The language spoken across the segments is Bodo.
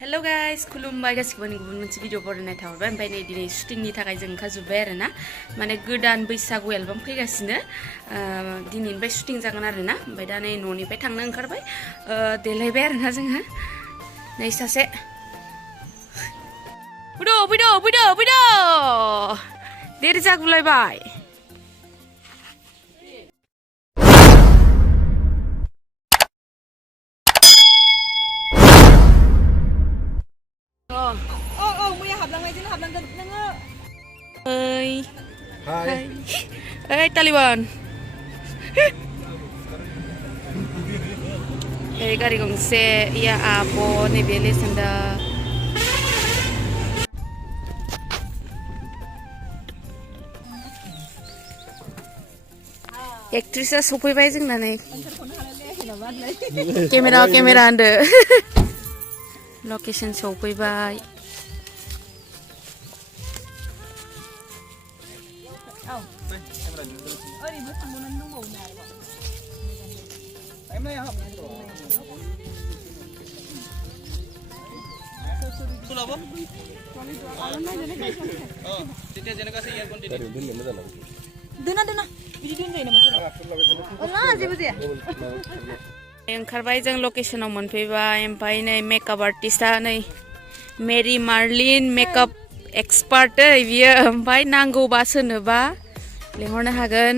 Hello guys, खुलुमबाय गासिबो गुबुन मोनसे भिडिअ बरायनाय थाहरबाय ओमफ्राय नै दिनै शुटिंनि थाखाय जों ओंखारजोब्बाय आरो ना माने गोदान बैसागु एलबाम फैगासिनो दिनैनिफ्राय शुटिं जागोन आरो ना ओमफ्राय दा नै न'निफ्राय थांनो ओंखारबाय देलायबाय आरो ना जोङो नै सासे फैद' देरि जागुलायबाय मैया हाबलांनायजों हाबलांगोन नोङो ओइ तालिबान गारि गंसे iya आब' नैबे लेसेन्दा एक्ट्रिसा सफैबाय जोंना नै केमेरा होनदो लकेसन सफैबाय ओंखारबाय जों लकेसनाव मोनफैबाय ओमफ्राय नै मेकआप आर्टिस्टआ नै मेरी मार्लिन मेकआप एक्सपार्ट बियो ओमफ्राय नांगौबा सोरनोबा लेंहरनो हागोन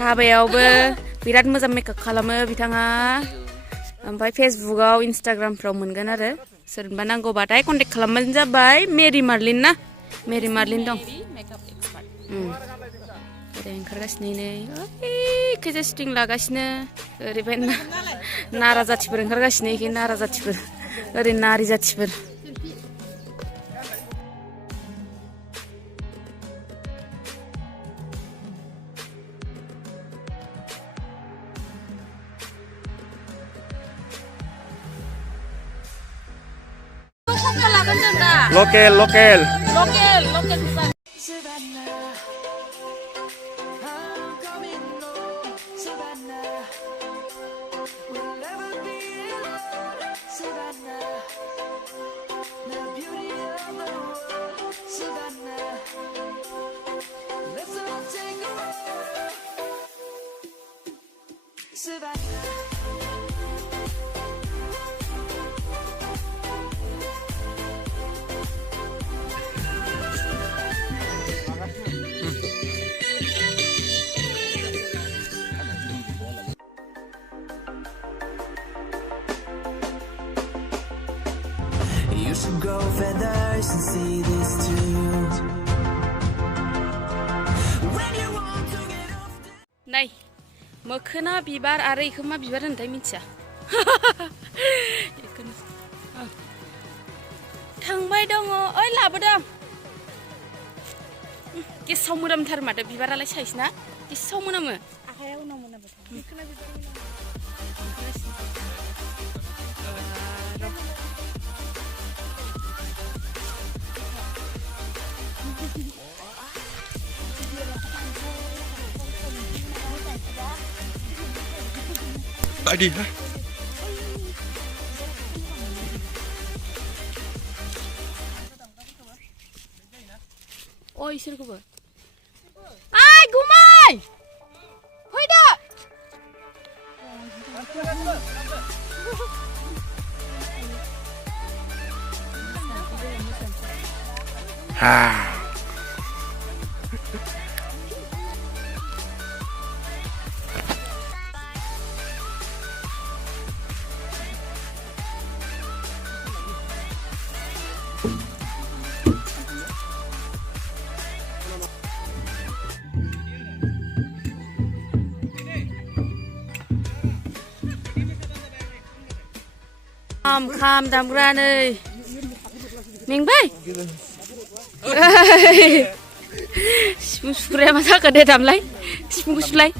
हाबायावबो बिराद मोजां मेकआप खालामो बिथाङा ओमफ्राय फेसबुकआव इन्स्टाग्रामफ्राव मोनगोन आरो सोरनोबा नांगौबाथाय कन्टेक्ट खालामबानो जाबाय मेरी मार्लिन ना मेरी मार्लिन दं ओरै ओंखारगासिनो नै खैजा शुटिं लागासिनो ओरैबाय नारा जाथिफोर ओंखारगासिनो एखे नारा जाथिफोर ओरै नारि जाथिफोर Lokel. You should grow feathers and see this too. When you want to get off the... नै मोखोना बिबार आरो इखो मा बिबार होनथाय मिथिया थांबाय दङ ओइ लाबोदों गेसाव मोनामथार माथो बिबारालाय साइस ना गेसाव मोनामो आखाया उनाव मोनाबो मोखोना बिबार Lại đi ha. Ôi xin cô vợ. Ai cú mày. Thôi đó. Ha. Kham damgra नै मेंबाय सिफुं सुग्राया मा जाखो दे दामलाय सिफुंखौ सुलाय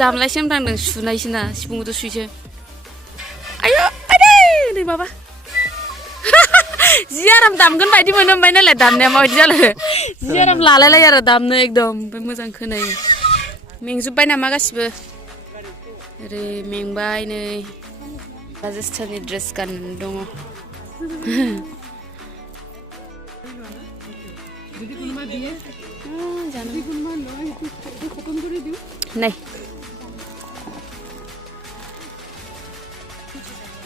दामलायसो होनफ्रांदों सुनायसो ना सिफुंखौथ' सुइसो आयौ आदै नै माबा जि आराम दामगोन बायदि मोनो ओमफ्राय नालाय दामनाया माबायदि जालो जि आराम लालायलायो आरो दामनो एकदम ओमफ्राय मोजां खोनायो मेंजोब्बाय नामा गासिबो ओरै मेंबाय नै राजस्थाननि ड्रेस गाननानै दङ नै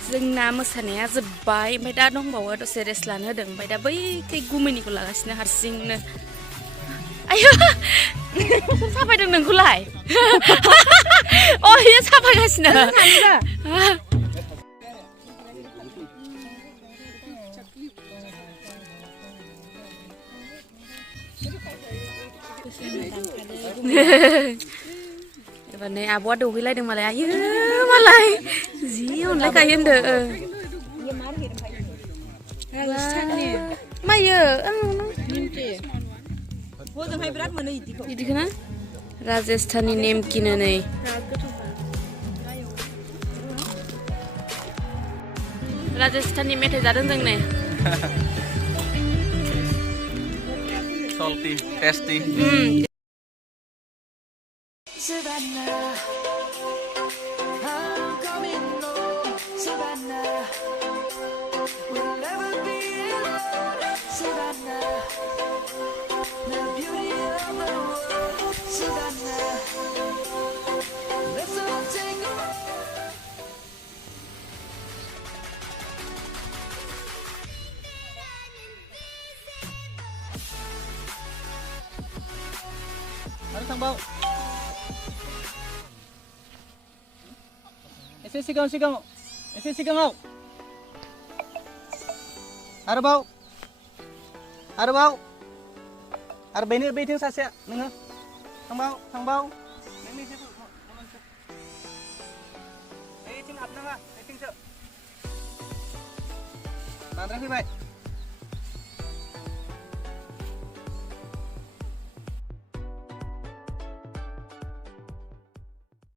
जोंना मोसानाया जोब्बाय ओमफ्राय दा दंबावो दसे रेस्ट लानो होदों ओमफ्राय दा बै खै गुमैनिखौ लागासिनो हारसिंनो आयौ साफायदों नोंखौलाय अ इयो साफायगासिनो एबार नै आब'आ दौहैलायदों मालाय आयो मालाय जि अनलायखायो होनदो मायो हजोंहाय बिराद मोनो इदिखौ बिदिखौना राजस्थाननि नेमकिनो नै राजस्थाननि मेथाइ जादों जों नै salty, tasty. Savannah, I'm coming home. Savannah, we'll never be alone. Savannah, the beauty of the world. Savannah, let's all take a ride. Ada Sang Bau. Ese sigang. Ese sigang au. Ada Bau. Ada Bau. Ada baiting sase nङो. Sang Bau. Ini sih. Baiting habnaङा, baiting sो. Baंद्राय फैबाय.